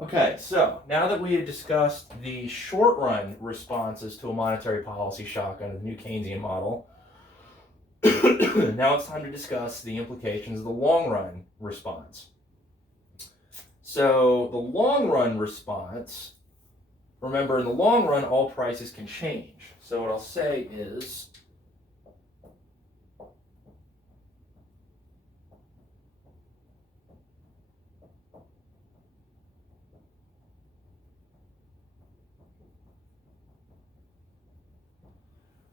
Okay, so now that we have discussed the short-run responses to a monetary policy shock under the new Keynesian model, now it's time to discuss the implications of the long-run response. So the long-run response, remember, in the long run, all prices can change. So what I'll say is,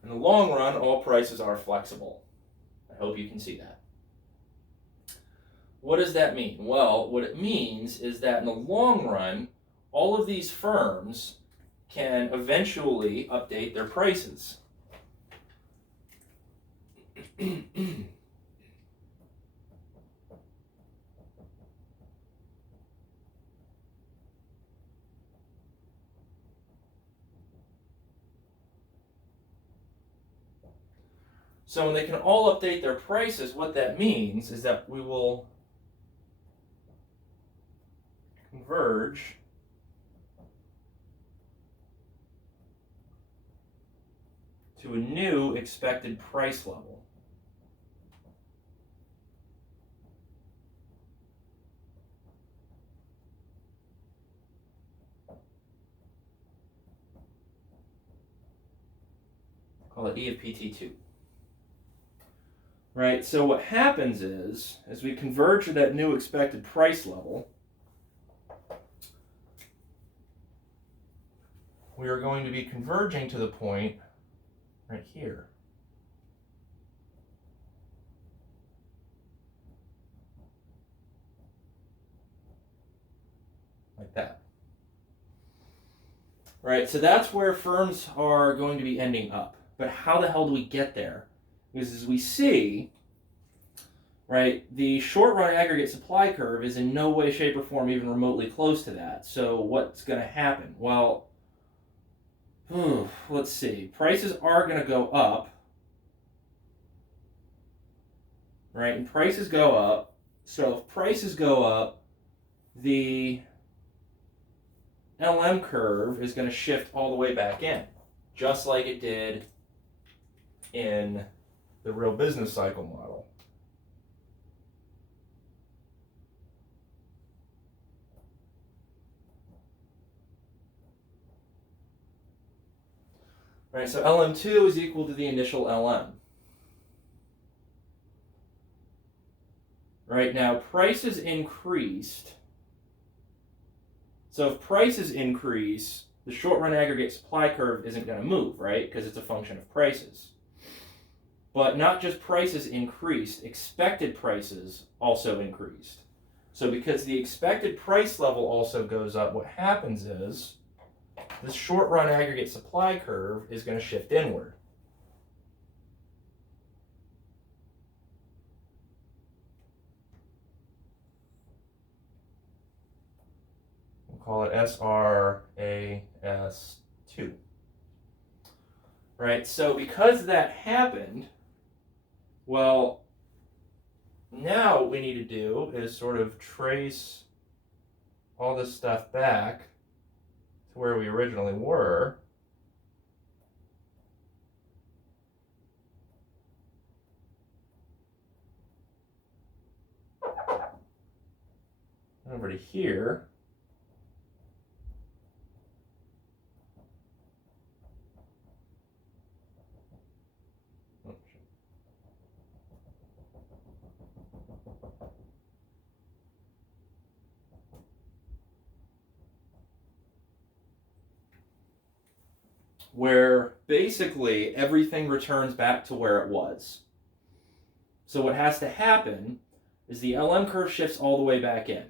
in the long run, all prices are flexible. I hope you can see that. What does that mean? Well, what it means is that in the long run, all of these firms can eventually update their prices. So when they can all update their prices, what that means is that we will converge to a new expected price level. Call it E of PT2. Right, so what happens is, as we converge to that new expected price level, we are going to be converging to the point right here. Like that. Right, so that's where firms are going to be ending up. But how the hell do we get there? Because as we see, right, the short run aggregate supply curve is in no way, shape, or form even remotely close to that. So what's going to happen? Well, let's see. Prices are going to go up, right? And prices go up. So if prices go up, the LM curve is going to shift all the way back in, just like it did in the real business cycle model. Right, so LM2 is equal to the initial LM. Right, now prices increased. So if prices increase, the short run aggregate supply curve isn't going to move, right? Because it's a function of prices. But not just prices increased, expected prices also increased. So because the expected price level also goes up, what happens is this short run aggregate supply curve is going to shift inward. We'll call it SRAS2. Right, so because that happened, well, now what we need to do is sort of trace all this stuff back to where we originally were. Over to here. Where basically everything returns back to where it was. So what has to happen is the LM curve shifts all the way back in.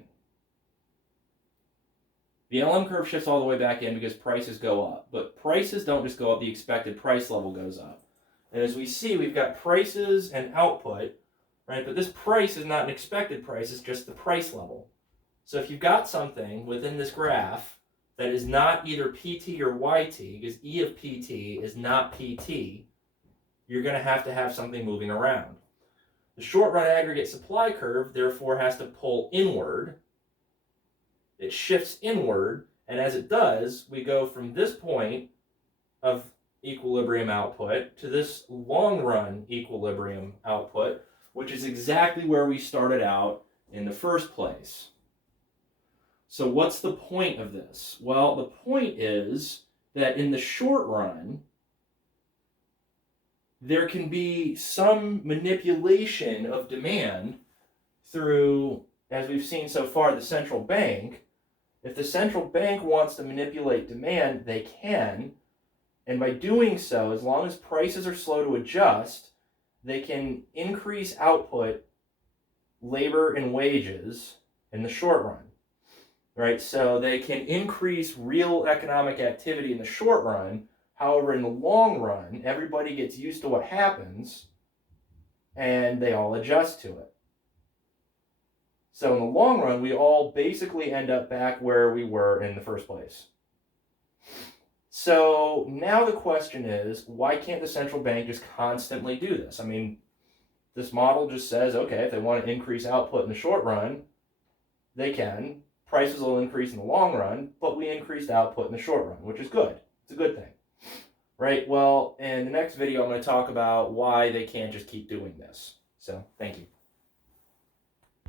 The LM curve shifts all the way back in because prices go up. But prices don't just go up, the expected price level goes up. And as we see, we've got prices and output, right? But this price is not an expected price, it's just the price level. So if you've got something within this graph that is not either PT or YT, because E of PT is not PT, you're going to have something moving around. The short run aggregate supply curve, therefore, has to pull inward it shifts inward, and as it does, we go from this point of equilibrium output to this long-run equilibrium output, which is exactly where we started out in the first place. So what's the point of this? Well, the point is that in the short run, there can be some manipulation of demand through, as we've seen so far, the central bank. If the central bank wants to manipulate demand, they can. And by doing so, as long as prices are slow to adjust, they can increase output, labor, and wages in the short run. Right? So they can increase real economic activity in the short run. However, in the long run, everybody gets used to what happens and they all adjust to it. So in the long run, we all basically end up back where we were in the first place. So now the question is, why can't the central bank just constantly do this? I mean, this model just says, okay, if they want to increase output in the short run, they can. Prices will increase in the long run, but we increased output in the short run, which is good. It's a good thing. Right? Well, in the next video, I'm going to talk about why they can't just keep doing this. So, thank you.